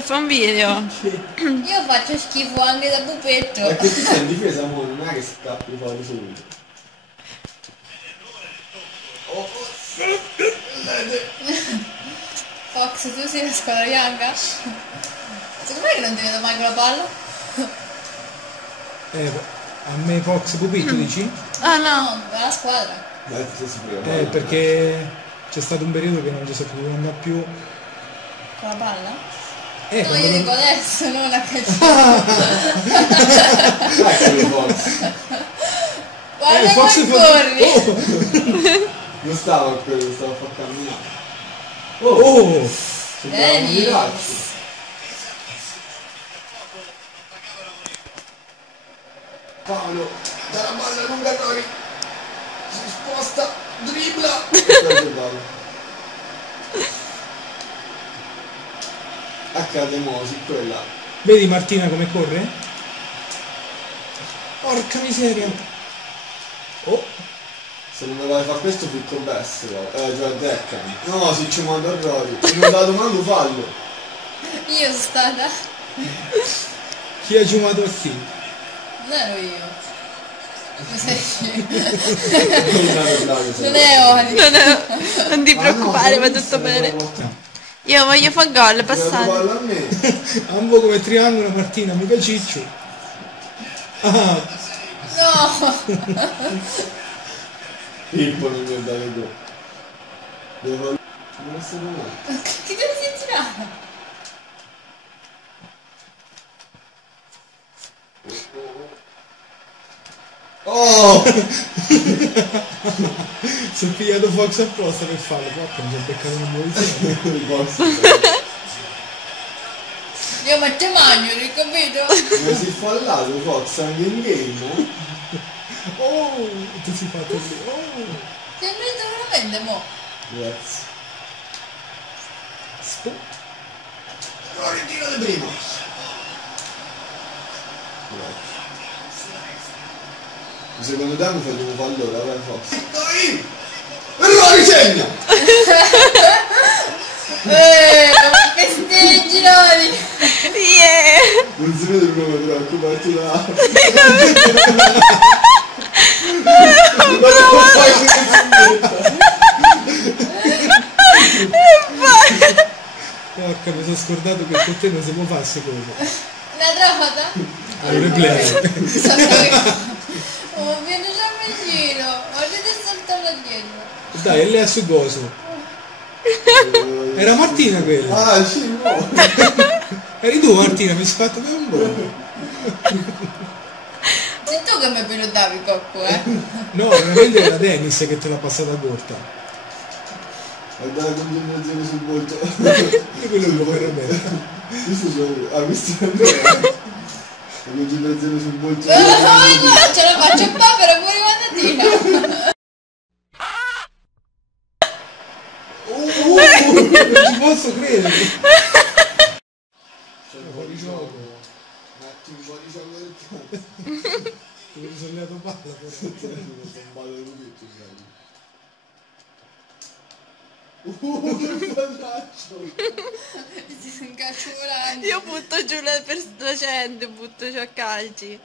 sta a fare un video. Io faccio schifo anche da pupetto. Perché tu sei in difesa, mo, non è che scappi fuori subito. Fox, tu sei la squadra bianca? Secondo me che non ti vedo mai con la palla? A me Fox Pupitto dici? Ah no. No, dalla squadra. Dai, ti sei sicuro. Perché c'è stato un periodo che non ci sono potuto andare più. Con la palla? No, Quando io non- dico adesso, non a calciare. Eccolo Fox. Guarda Fox come corri! Oh! Non stavo a quello, stavo a far camminare. Oh! Sembrava un Dennis. miracolo. Paolo, dalla palla lunga Tori. Si sposta, dribbla. Guarda Paolo. Accade mo, sì, quella. Vedi Martina come corre? Porca miseria! Oh! Se non doveva fare questo Ficco Bessero, cioè Deccan. No, si ci manda a Rory. Non ho dato manco fallo. Io sono stata... Chi ha giumato a chi? Non ero io. Mi sei scemo. Non Non è Oli. Non ti preoccupare, va tutto bene. Io voglio fare gol, passare. Palla a me. Ambo come triangolo Martina, mica Ciccio. Ah, No! Pippo non mi ha dato gol. Devo fare... Non è stato male. Chi te ne sei girato? Oh! si è pigliato Fox apposta per farlo, porca mi si è beccato una posizione. Il box. Io ma te mangio, hai capito? Mi si è fallato Fox anche in game. Oh! Tu si fatto lì. Oh! Ti hai preso veramente mo? Grazie. Spo- Rory, tiro di prima. Grazie. Secondo te mi facciamo fallo, vai Fox. Dai! Rory segna! Festeggi Lori! Yeah! Non si vede proprio troppo, partita. Porca, mi sono scordato che per te non si può fare queste cose. L'ha trovata? Al replay. Oh, viene già vicino! Volete saltarla dietro? Dai, è lei è su goso. Era Martina quella. Ah, sì, no. Eri tu Martina, mi sei fatto per un buono. Sei tu che mi pilotavi cocco, eh? No, veramente era Dennis che te l'ha passata corta. Guarda la concentrazione sul volto. E quello lo puoi remettere. Questo sono... Ah, questo è Andrea. La concentrazione sul volto. No, ce la faccio qua però pure quando tira! Non ci posso credere. C'è un po' di gioco. Metti un po' di gioco del cazzo. Ti ho sollevato palla, però. Sono un ballo di rubetto, sai. Che fallaccio! Ti sono incazzato. Io butto giù la gente, butto giù a calci.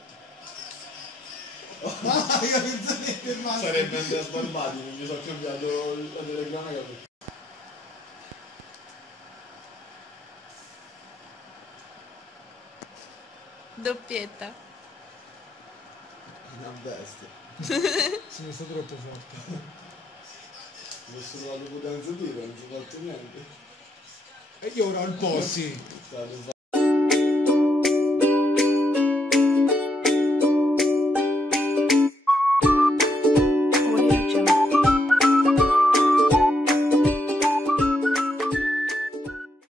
Ah, io pensavo di fermarsi. Sarebbe Andrea Sbarbati, non mi sono cambiato la telecronaca. Doppietta. Una bestia. Sono stato troppo forte. Mi sono trovato potenza tiro, non ci ho fatto niente. E io ora ho il possi. Stato